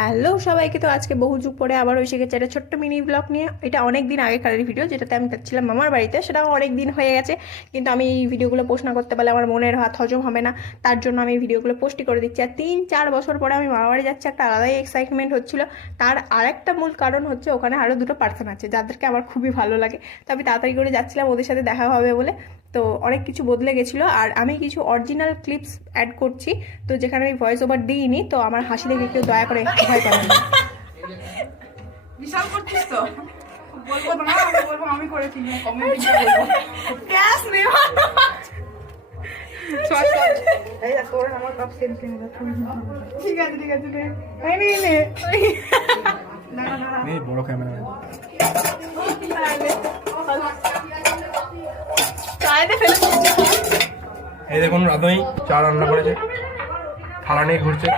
Hello সবাইকে, তো আজকে বহু যুগ পরে আবার এসে গেছে একটা ছোট্ট মিনি ব্লগ নিয়ে। এটা অনেক দিন আগেকারের ভিডিও, যেটাতে আমি যাচ্ছিলাম মামার বাড়িতে। সেটাও অনেক দিন হয়ে গেছে, কিন্তু আমি এই ভিডিওগুলো পোস্ট না করতে পারলে আমার মনের হাত হজম হবে না। তার জন্য আমি এই ভিডিওগুলো পোস্টই করে দিচ্ছি। আর 3-4 বছর পরে আমি মামার বাড়ি যাচ্ছি, একটা আলাদাই এক্সাইটমেন্ট হচ্ছিল। তার আরেকটা মূল কারণ হচ্ছে ওখানে আরও দুটো পার্সন আছে যাদেরকে আমার খুবই ভালো লাগে। তো আমি তাড়াতাড়ি করে যাচ্ছিলাম ওদের সাথে দেখা হবে বলে। তো অনেক কিছু বদলে গেছিলো, আর আমি কিছু অরিজিনাল ক্লিপস অ্যাড করছি। তো যেখানে আমি ভয়েস ওভার দিইনি, তো আমার হাসি দেখে কেউ দয়া করে ভয় পাবেন না। বিশাল করছিস তো, বলবো না, আমি বলবো আমি করেছি, কমেন্টে বলবো গ্যাস নেওয়া। এই যা তোর আমার কাপ সেম সেম ঠিক আছে ঠিক আছে এই নে নে না না না এই বড় ক্যামেরা চাইতে ফেলে এই দেখুন রাধুই চা রান্না করেছে, থালা নিয়ে ঘুরছে।